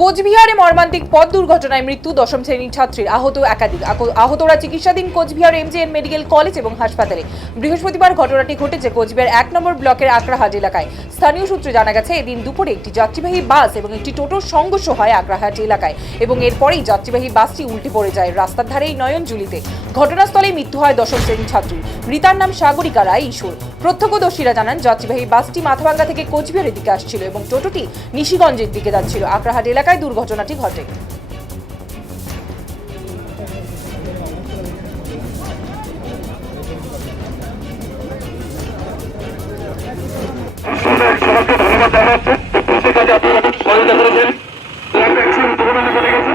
কোচবিহারে মর্মান্তিক পথ দুর্ঘটনায় মৃত্যু দশম শ্রেণীর ছাত্রীর, আহত একাধিক। আহতরা চিকিৎসাধীন কোচবিহার এমজেএন মেডিকেল কলেজ এবং হাসপাতালে। বৃহস্পতিবার ঘটনাটি ঘটেছে কোচবিহার ১ নম্বর ব্লকের আকরাহাট এলাকায়। স্থানীয় সূত্রে জানা গেছে, এদিন দুপুরে একটি যাত্রীবাহী বাস এবং একটি টোটোর সংঘর্ষ হয় আকরাহাট এলাকায় এবং এরপরেই যাত্রীবাহী বাসটি উল্টে পড়ে যায় রাস্তার ধারেই নয়নজুলিতে। ঘটনাস্থলেই মৃত্যু হয় দশম শ্রেণীর ছাত্রী। মৃতার নাম সাগরিকা রায় ঈশ্বর। প্রত্যক্ষদর্শীরা জানান, যাত্রীবাহী বাসটি মাথাভাঙ্গা থেকে কোচবিহারের দিকে আসছিল এবং টোটোটি নিশিগঞ্জের দিকে যাচ্ছিল। আকরাহাট এলাকায় দুর্ঘটনাটি ঘটে। সবাইকে ধন্যবাদ জানাচ্ছি। কৃষি কাজে আপনারা খুব সহযোগিতা করেছেন। একটা অ্যাক্সিডেন্ট দুর্ঘটনা ঘটে গেছে।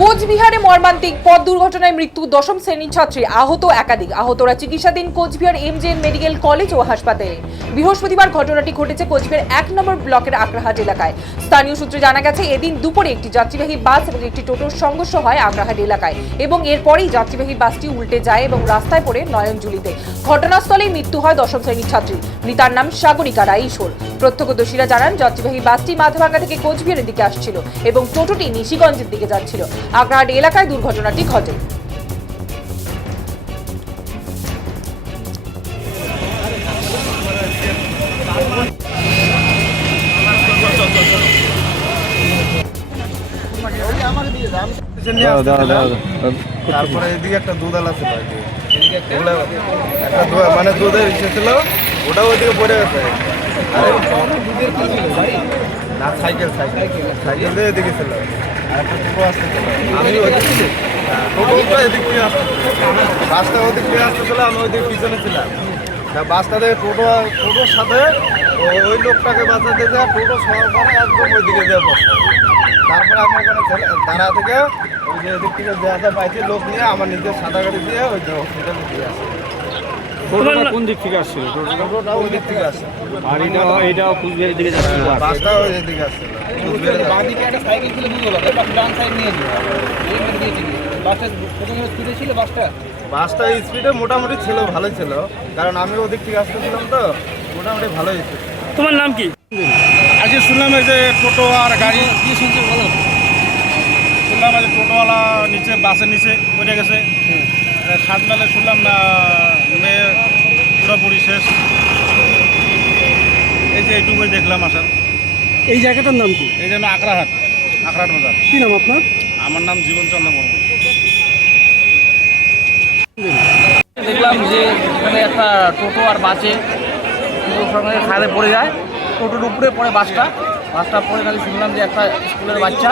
কোচবিহারে মর্মান্তিক পথ দুর্ঘটনায় মৃত্যু দশম শ্রেণীর ছাত্রী, আহত একাধিক। আহতরা চিকিৎসাধীন কোচবিহার এমজেএন মেডিকেল কলেজ ও হাসপাতালে। বৃহস্পতিবার ঘটনাটি ঘটেছে কোচবিহার ১ নম্বর ব্লকের আকরাহাট এলাকায়। স্থানীয় সূত্রে জানা গেছে, এদিন দুপুরে একটি যাত্রীবাহী বাস এবং একটি টোটোর সংঘর্ষ হয় আকরাহাট এলাকায় এবং এরপরেই যাত্রীবাহী বাসটি উল্টে যায় এবং রাস্তায় পড়ে নয়নজুলিতে। ঘটনাস্থলেই মৃত্যু হয় দশম শ্রেণীর ছাত্রী। মৃতার নাম সাগরিকা রায় ঈশ্বর। প্রত্যক্ষদর্শীরা জানান, যাত্রীবাহী বাসটি মাথাভাঙ্গা থেকে কোচবিহারের দিকে আসছিল এবং টোটোটি নিশিগঞ্জের দিকে যাচ্ছিল। আকরাহাট এলাকায় দুর্ঘটনাটি ঘটে। তারপরে এদিকে একটা দুধালা ছিল, একটা মানে দুধের ইসে ছিল, ওটাও ওইদিকে পড়ে গেছে। না, সাইকেল সাইকেল দিয়ে এদিকে ছিল, আর একটা টোটো আসতেছিল। আমি ওইদিকে টোটোটা এদিক দিয়ে আসতেছিল, বাসটা ওদিক দিয়ে আসতেছিল, আমি ওইদিকে পিছনে ছিলাম। বাসটা দিয়ে টোটোর সাথে ওই লোকটাকে বাঁচাতে যায়, টোটো সহকারে একদম ওইদিকে দিয়ে বসে। তারপরে আমি ওখানে দাঁড়া থেকে ওই যে এদিক থেকে দেখা পাইছি লোক নিয়ে আমার নিজের সাদা গাড়ি দিয়ে ওই যে হসপিটালে দিয়ে আসে। টোটোটা কোন দিক থেকে আসছিল? টোটোটা ওই দিক থেকে আসে, আর এটাও কুচবিহারের দিকে যাচ্ছিল। বাসটা ওই দিকে আসছে। বাঁদিকে একটা সাইকেল ছিল, ডান সাইড নিয়ে বাসটা স্পিডে মোটামুটি ছিল, ভালো ছিল, কারণ আমি ওদিক থেকে আসতেছিলাম তো মোটামুটি ভালোই ছিল। তোমার নাম কি? আজকে শুনলাম এই যে টোটো আর গাড়ি কি শুনছে বলো। শুনলাম যে টোটোওয়ালা নিচে বাসের নিচে পড়ে গেছে। সাতবেলা শুনলাম না মেয়ে পুরোপুরি শেষ। এই যে এইটুকুই দেখলাম আসার। এই জায়গাটার নাম কি? এই জন্য আকরাহাট বাজার। কি নাম আপনার? আমার নাম জীবনচন্দ্র বর্মন। দেখলাম যে এখানে একটা টোটো আর বাসে টোটোর সঙ্গে খাদে পড়ে যায়, টোটোর উপরে পড়ে বাসটা পড়ে গেলে শুনলাম যে একটা স্কুলের বাচ্চা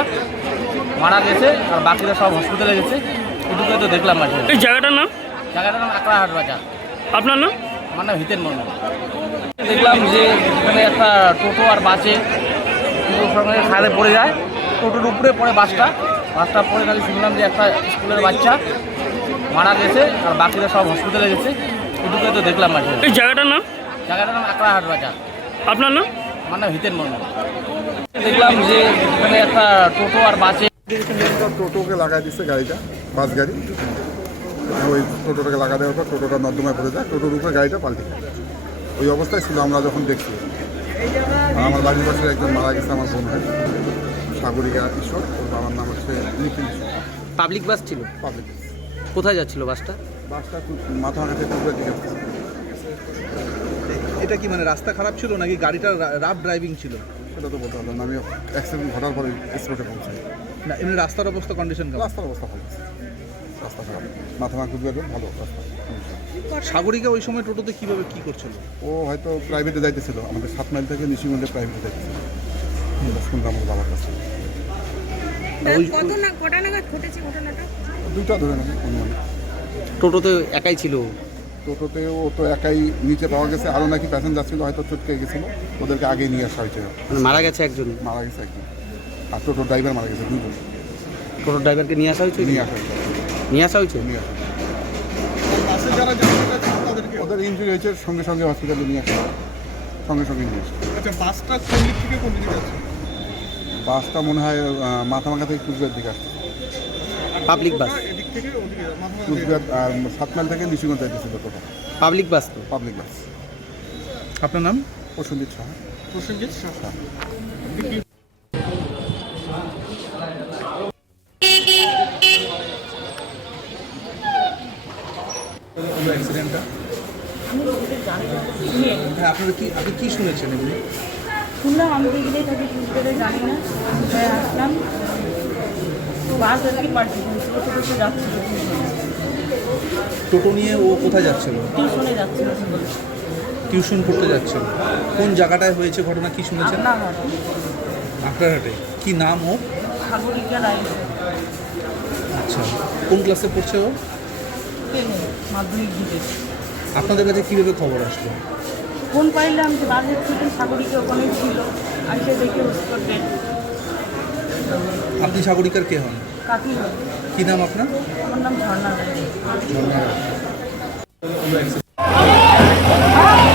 মারা গেছে আর বাকিরা সব হসপিটালে গেছে। এটুকু তো দেখলাম মাঝে। এই জায়গাটার নাম? জায়গাটার নাম আকরাহাট বাজার। আপনার নাম? আমার নাম হিতেন মন্ডল। দেখলাম যে এখানে একটা টোটো আর বাসে টোটোর সঙ্গে খাদে পড়ে যায়, টোটোর উপরে পড়ে বাসটা পড়ে গেলে শুনলাম যে একটা স্কুলের বাচ্চা মারা গেছে আর বাকিরা সব হসপিটালে গেছে। এটুকু তো দেখলাম মাঝে। এই জায়গাটার নাম? জায়গাটার নাম আকরাহাট বাজার। আপনার নাম? আমার নাম হিতেন মন্ডল। দেখলাম যে এখানে একটা টোটো আর বাসে টোটোকে লাগাই দিচ্ছে গাড়িটা, বাস গাড়ি। ওই টোটোটাকে লাগা দেওয়ার পর টোটোটা নর্দমায় পড়ে যায়, টোটোর উপরে গাড়িটা পাল্টে যায়। ওই অবস্থায় ছিল আমরা যখন দেখছি। আর আমার বাড়ির পাশে একজন মারা গেছে, আমার বোন হয়, সাগরিকা ঈশ্বর। ওর বাবার নাম হচ্ছে নিখিল ঈশ্বর। পাবলিক বাস ছিল। পাবলিক কোথায় যাচ্ছিল বাসটা? বাসটা মাথা হাতে টুকরে দিকে আসতেছে। এটা কি মানে রাস্তা খারাপ ছিল নাকি গাড়িটা রাফ ড্রাইভিং ছিল? সেটা তো বলতে পারলাম না, আমি অ্যাক্সিডেন্ট ঘটার পরে স্পটে পৌঁছাই। না এমনি রাস্তার অবস্থা কন্ডিশন কেমন? রাস্তার অবস্থা ভালো, রাস্তা খারাপ, মাথা টুকরে ভালো রাস্তা। সাগরিকা ওই সময় টোটোতে কিভাবে কি করছিল? ও হয়তো প্রাইভেটে যাইতেছিল, আমাদের 7 মাইল থেকে নিশিগঞ্জে প্রাইভেটে যাইতেছিল। শুনলাম আমার বাবার কাছে। কটা নাগাদ ঘটেছে ঘটনাটা? 2টা ধরে নেন অনুমান। টোটোতে একাই ছিল। টোটোতে ও তো একাই নিচে পাওয়া গেছে, আরও নাকি প্যাসেঞ্জার ছিল, হয়তো চটকে গেছিলো, ওদেরকে আগে নিয়ে আসা হয়েছে। মানে মারা গেছে একজন, মারা গেছে একজন, আর টোটোর ড্রাইভার মারা গেছে দুজন। টোটোর ড্রাইভারকে নিয়ে আসা হয়েছে? নিয়ে আসা হয়েছে, নিয়ে আসা হয়েছে। নিয়ে আসা ওদের ইনজুরি হয়েছে, সঙ্গে সঙ্গে হসপিটালে নিয়ে আসা, সঙ্গে সঙ্গে নিয়ে আসা। আচ্ছা, বাসটা কোন দিক থেকে কোন দিকে যাচ্ছে? বাসটা মনে হয় মাথামাখা থেকে কুচবিহার দিকে আসছে। Public bus? এদিক থেকে ওদিকে কুচবিহার আর 7 মাইল থেকে নিশিগঞ্জ যাইতেছিল টোটো, পাবলিক বাস তো। Public bus. আপনার নাম? প্রসেনজিৎ সাহা। প্রসেনজিৎ সাহা। অ্যাক্সিডেন্টটা হ্যাঁ, আপনি কি শুনেছেন এগুলো? শুনলাম, আমি তো এগিয়ে থাকি, বুঝতে জানি না, কোথায় আসলাম, বাস আর কি পাল্টি টোটো যাচ্ছিল, টোটো নিয়ে ও কোথায় যাচ্ছিল? টিউশনে যাচ্ছিল, টিউশন করতে যাচ্ছিল। কোন জায়গাটায় হয়েছে ঘটনা, কি শুনেছেন? না হয় আকড়াহাটে। কি নাম ও? সাগরিকা রায়, আচ্ছা, কোন ক্লাসে পড়ছে ও? মাধ্যমিক দিতে। আপনাদের কাছে কীভাবে খবর আসলো? ফোন পাইলাম যে বাসের থেকে সাগরিকা ওখানে ছিল, আর সে দেখে হসপিটাল। আপনি সাগরিকার কে হন? কাকি হয়, কি নাম আপনার? আমার নাম ঝর্ণা রায়। ঝর্ণা রায়।